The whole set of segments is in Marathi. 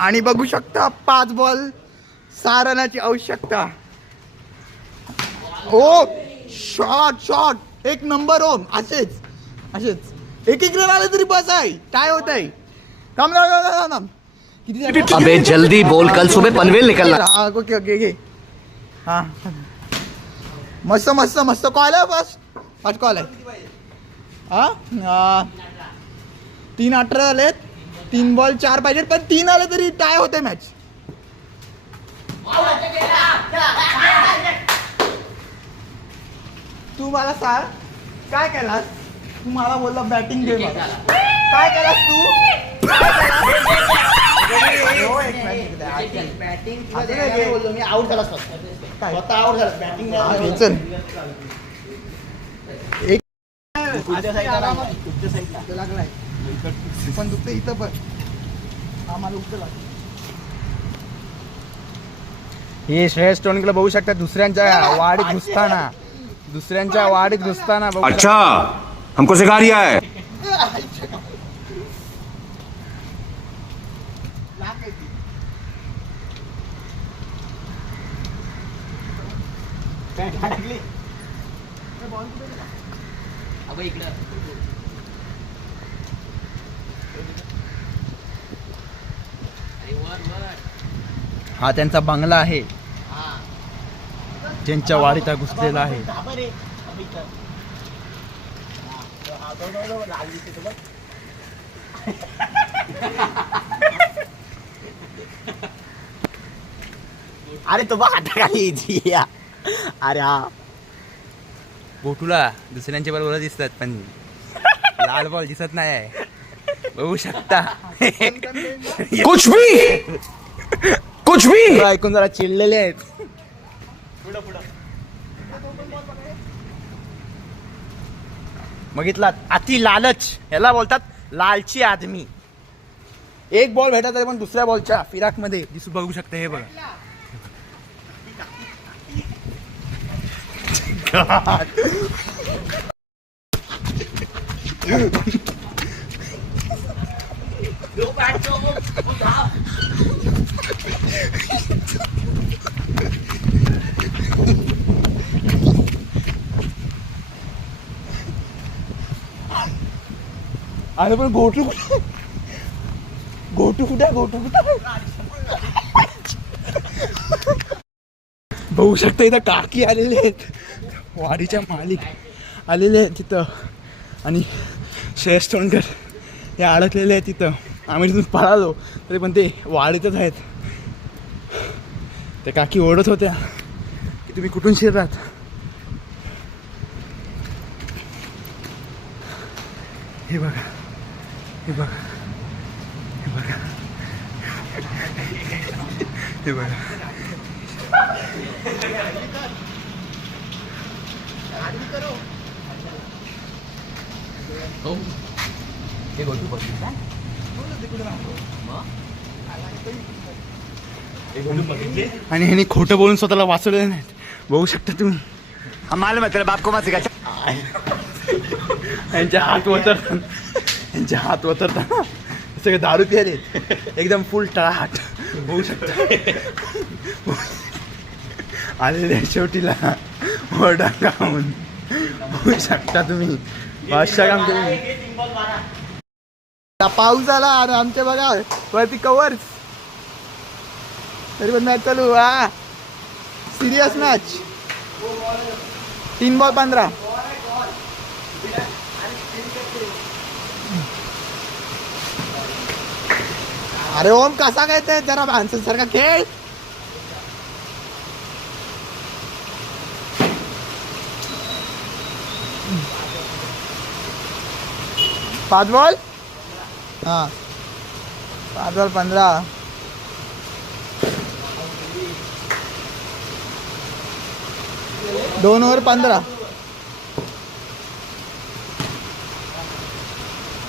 आणि बघू शकता 5 बॉल 6 रनाची आवश्यकता. ओ शॉट 1 नंबर ओम. असेच एक रन आले तरी बस आहे. काय होत आहे. थांब अबे जल्दी बोल, कल सुबह पनवेल निकलना. ओके हा मस्त कॉल आहे. फर्स्ट कॉल आहे. 3 18 झालेत. 3 बॉल 4 पाहिजे पण 3 आले तरी टाय होते मॅच. तू मला सांग काय केलास. तू मला बोलला बॅटिंग घे. काय केलास तू. मी आउट झाला स्वतः आउट झाला बॅटिंग. चल लागलाय पण दुखतं इथं पण. आम्हाला उठतं लागतं. हे श्रेयस टोनकीला बघू शकता दुसऱ्यांच्या वाडीत घुसताना अच्छा हमको सिखा रिया है. हा त्यांचा बंगला आहे ज्यांच्या वाडीत घुसलेला आहे. अरे तो हाताखाली अरे हा गोटूला दुसऱ्यांच्या बरोबर दिसतात पण लाल बॉल दिसत नाही आहे. बघू शकता कुछ भी ऐकून जरा चिडलेले आहेत. बघितलात अति लालच ह्याला बोलतात लालची आदमी. 1 बॉल भेटत तरी पण दुसऱ्या बॉलच्या फिराक मध्ये दिसू बघू शकता. हे बघा अरे पण गोटू कुठे बघू शकता. इथं काकी आलेले आहेत. वाडीच्या मालिक आलेले आहेत तिथं. आणि श्रेयस टोणकर हे अडकलेले आहेत तिथं. आम्ही तिथून पळालो तरी पण ते वाडीतच आहेत. त्या काकी ओरडत होत्या की तुम्ही कुठून शिरलात. हे बघा आणि ह्यांनी खोटं बोलून स्वतःला वाचवलेलं नाहीत. बघू शकता तुम्ही. हमारे मतलब आपको मत सिखा. यांच्या हात वतरताना सगळे दारू प्याले एकदम फुल टळाट. बघू शकता आलेल्या शेवटीला ओरडा गाऊन. बघू शकता तुम्ही बादशाह काम तुम्ही. पाऊस झाला आणि आमच्या बघा वरती कव्हर तरी पण मॅच चालू. Serious match. 3 बॉल 15. अरे ओम कसा काय ते जरा माणसासारखा खेळ. पाच बॉल 15. 2 ओव्हर 15.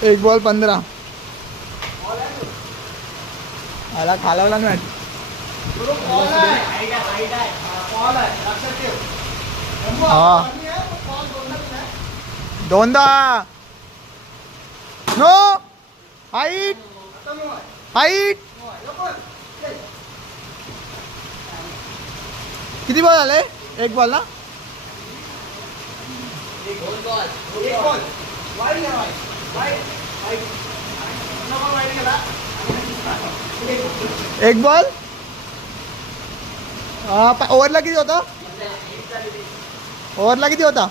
1 बॉल 15. आला खालावला मॅच. दोनदा नो हाईट हाईट किती बॉल झाले? एक बॉल ना? एक बॉल. ओव्हरला किती होता? ओव्हरला किती होता?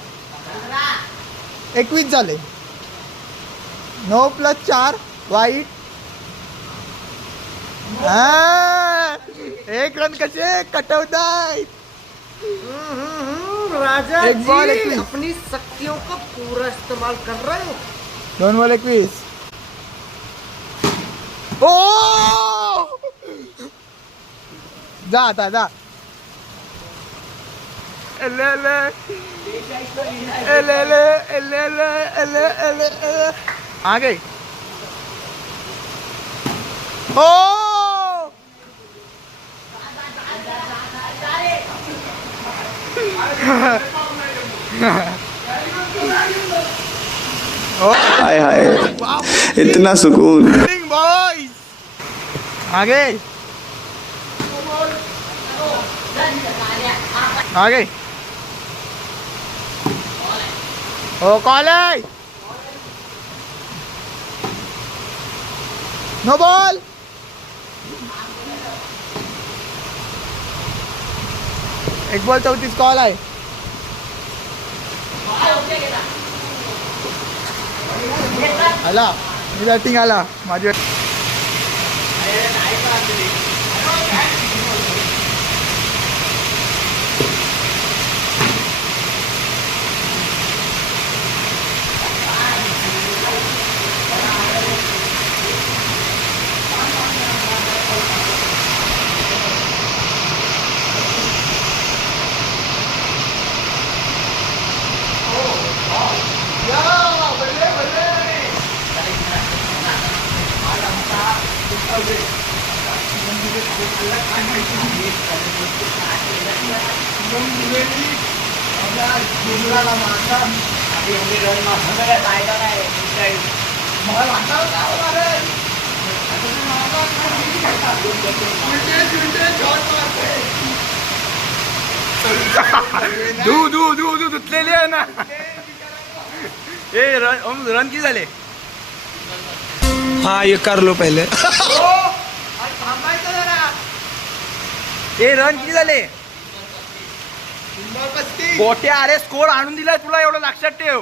21 झाले. 9 + 4 वाईट. एक रन कसे कटवताय? राजा एक बॉल जी 21. अपनी शक्तियों का पूरा इस्तेमाल कर रहे हो. 2 बॉल 21. ओ जा आता जा. एले एले एले एले एले एले एले एले आ गई. ओ हाय हाय इतना सुकून. बॉयज आगे आगे. ओ कॉल है. No ball. एक बॉल 34 कॉल आहे. आला मी बॅटिंग आला माझी. दू धुतलेली आहे ना. ए रन किती झाले? हाँ ये कर लो पहले. ए रन किती झाले? गोट्या अरे स्कोर आणून दिलाय तुला एवढं लक्षात ठेव.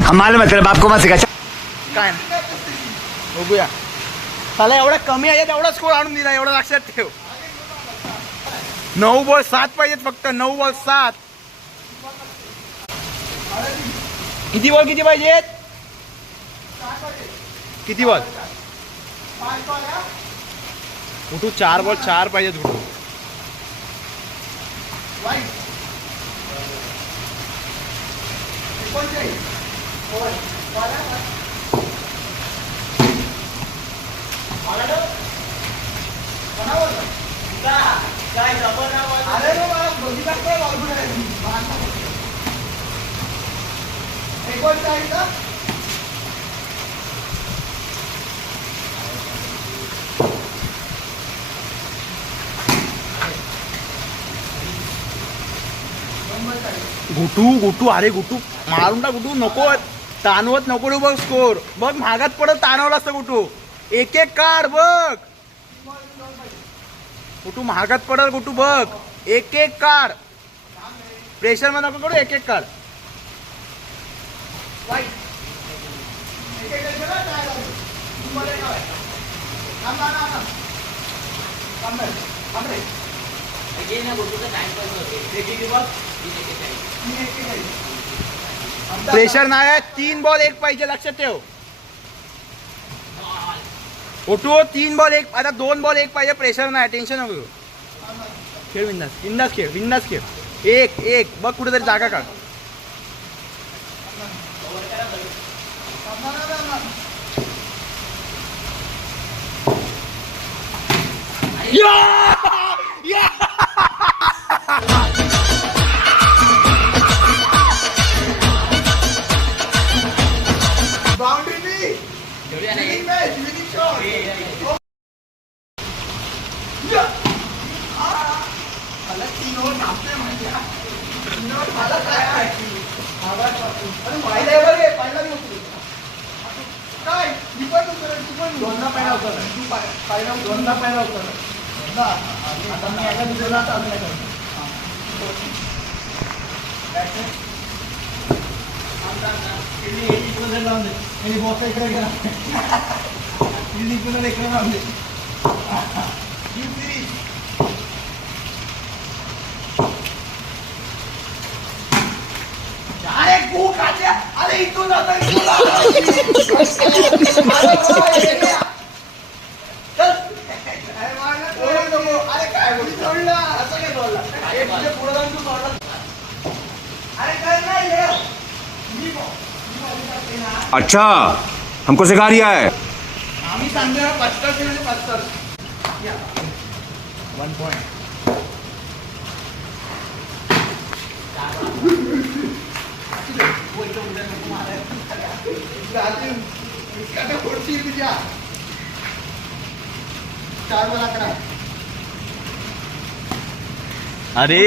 हम मालूम है तेरे बाप को मत सिखा. काय बघूया. त्याला एवढा कमी आहे तेवढा स्कोर आणून दिला एवढं लक्षात ठेव. 9 बॉल 7 पाहिजेत फक्त. 9 बॉल 7. किती बॉल किती पाहिजेत? किती बॉल? उठू 4 बॉल 4 पाहिजेत. उठू घुटू अरे घुटू मारून टाक. घुटू नको ताणवत नको रे. बघ स्कोर बघ. महागात पडत ताणवला असतं घुटू. एक एक काढ बघ. घुटू महागात पडल. घुटू बघ एक एक काढ. प्रेशर मध्ये नको करू. एक एक काढ. प्रेशर नाही आहे. 3 बॉल 1 पाहिजे लक्षात ठेव. उठू 3 बॉल 1. आता 2 बॉल 1 पाहिजे. प्रेशर नाही. टेन्शन नको. खेळ बिंदास बिंदास खेळ. बिंदास खेळ. 1 बघ कुठेतरी जागा काढ. बाउंड्री अच्छा हमको सिखा रिया है आम्ही सांगतो ना 75 म्हणजे 75. 1 पॉइंट. अरे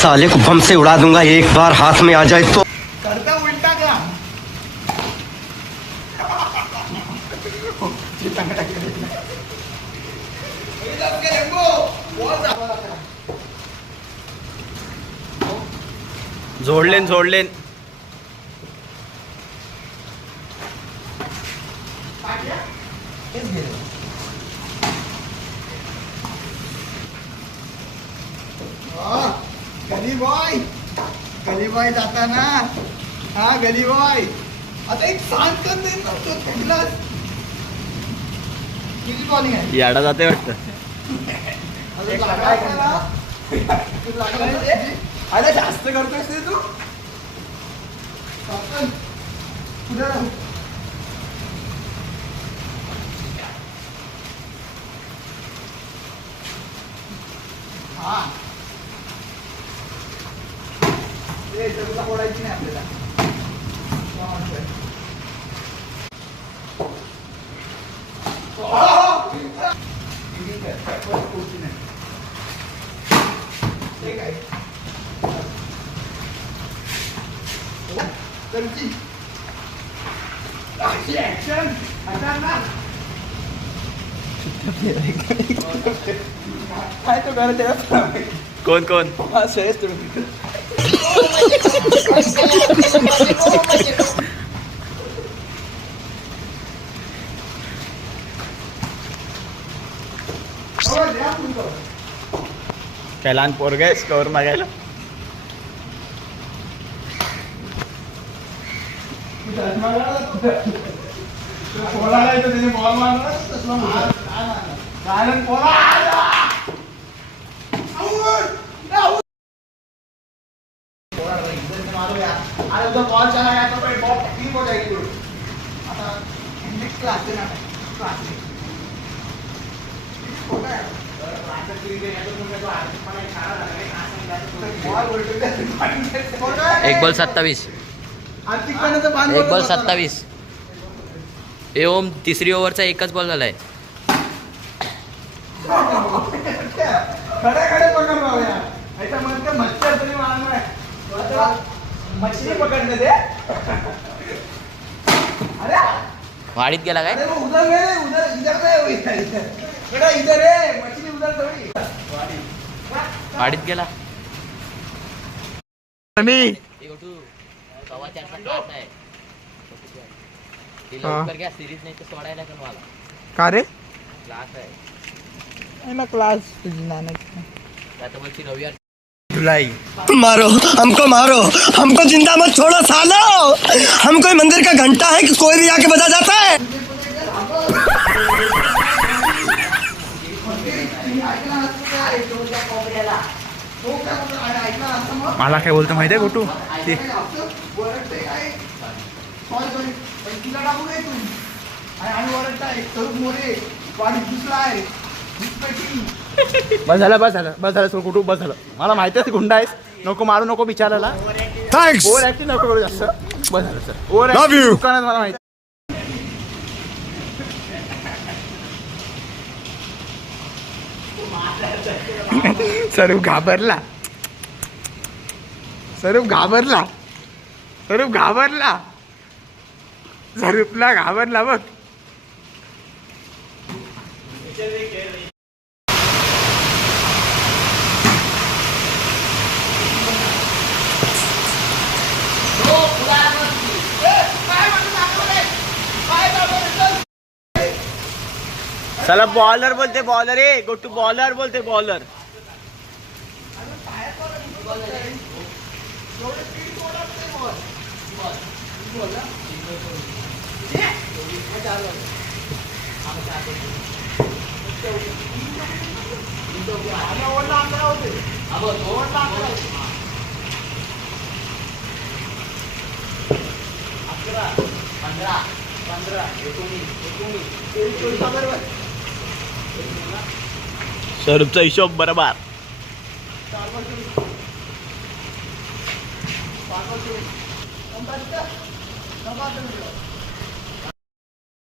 साले को बम से उड़ा दूंगा एक बार हाथ में आ जाए तो. करता उलटा का जोडलेन गली बॉय जाताना. हा गली बॉय आता एक सांग कर दे ना तो फेकलास. किती बॉलिंग आहे याडा जाते वाटतं. अरे जास्त करतोयस रे तू. पुढे राहू. हा ते तुला फोडायची नाही आपल्याला. काय तो करत कोण हा श्रेयस तुम्ही काय लहान पोरग आहे स्कोअर मागायला. बॉल चला गया तो बॉल टेक्निक हो जाएगी. आता नेक्स्ट क्लास देना क्लास एक बॉल 27. एक बॉल 27. ए ओम तिसरी ओव्हरचा एकच बॉल झालाय. खडे पकड राहूया. ऐसा म्हणते मच्छर तरी मारणार. मछली पकडले ते. अरे वाडीत गेला काय? अरे वो उधर गए उधर इधर गए इधर. बेटा इधर है मछली उधर थोड़ी. वाडीत गेला. मी सव्वा चारचा क्लास आहे. ती लवकर घ्या सिरीज नाही तर सोडायला का मला. का रे क्लास आहे. ना क्लास तुझी नानक. आता बोलची रविवार. जुलाई मारो हमको जिंदा मत छोड़ो सालो. हम कोई मंदिर का घंटा है कि कोई भी आके बजा जाता है. मला काय बोलतो माहिती आहे गोटू ते तिला टाकू नये तू. आणि ओरडताय स्वरूप मोरे वाढीत दुसरा आहे. बस झालं सो कुठू बस झालं. मला माहिती आहे गुंडा आहेस, नको मारू नको बिचारायला. थैंक्स ओव्हर ऍक्टिंग नको करू जास्त. बस झालं सर. Over Love you. दुकानात मला माहिती. स्वरूप घाबरला. स्वरूपला घाबरला बघ. चला बॉलर बोलते बॉलर ए गो टू बॉलर बोलते बॉलर. स्वरूपचा हिशोब बरोबर.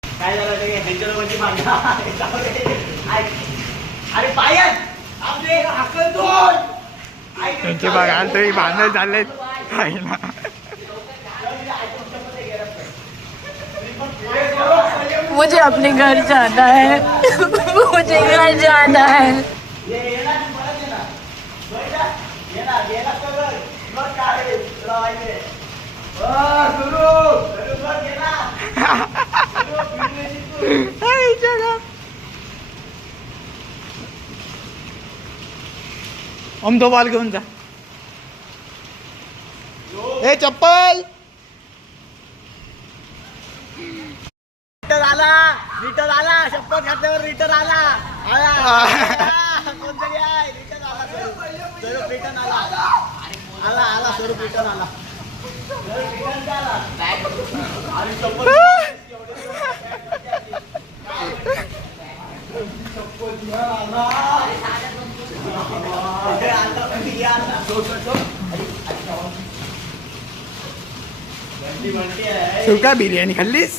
काय झालं ते ह्यांच्या लोकांची भांडणं. अरे पायन आपले हाकल दोन त्यांचे बघा तरी भांडण झालेत काही ना. मुझे अपने घर जाना है. मुझे घर जाना है. तो बॉल घेऊन जा. ए चप्पल. रिटर्न आला शपथ घातल्यावर रिटर्न आला. कोणतरी आहे रिटर्न आला. स्वरूप रिटर्न आला स्वरूप रिटर्न आला. स्वरूप काय बिर्याणी खाल्लीस?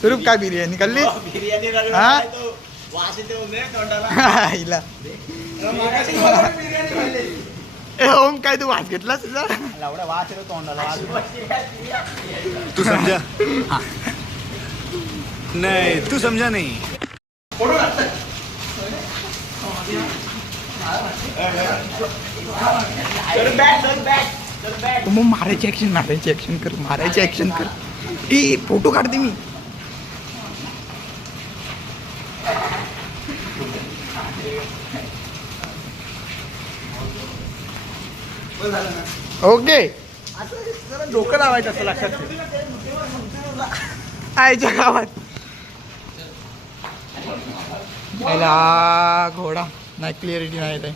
स्वरूप काय बिर्याणी खाल्लीस? बिर्याणी हा? वास येते बोलले तोंडाला. हिला ए ओम काय तू वास घेतलास तुझा? एवढा वास येतो तोंडाला. तू समझा? नहीं तू समझा नहीं. मग मारायची ऍक्शन कर. ए फोटो काढते मी. ओके डोकं लावायचं असं लक्षात ठेव. आयच्या गावात याला घोडा नाही क्लिअरिटी नाही येत आहे.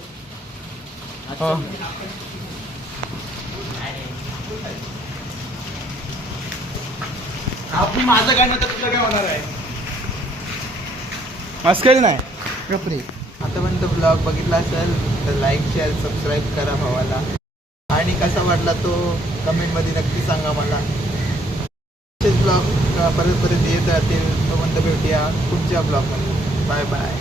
हो आपण माझं काय नंतर तुझं काय होणार आहे. मस्करी नाही. गपरे. आतापर्यंत ब्लॉग बघितला असेल तर लाईक शेअर सबस्क्राईब करा भावाला. आणि कसा वाटला तो कमेंटमध्ये नक्की सांगा मला. असेच ब्लॉग परत येत राहतील. तोपर्यंत भेटूया पुढच्या ब्लॉगमध्ये. Bye bye.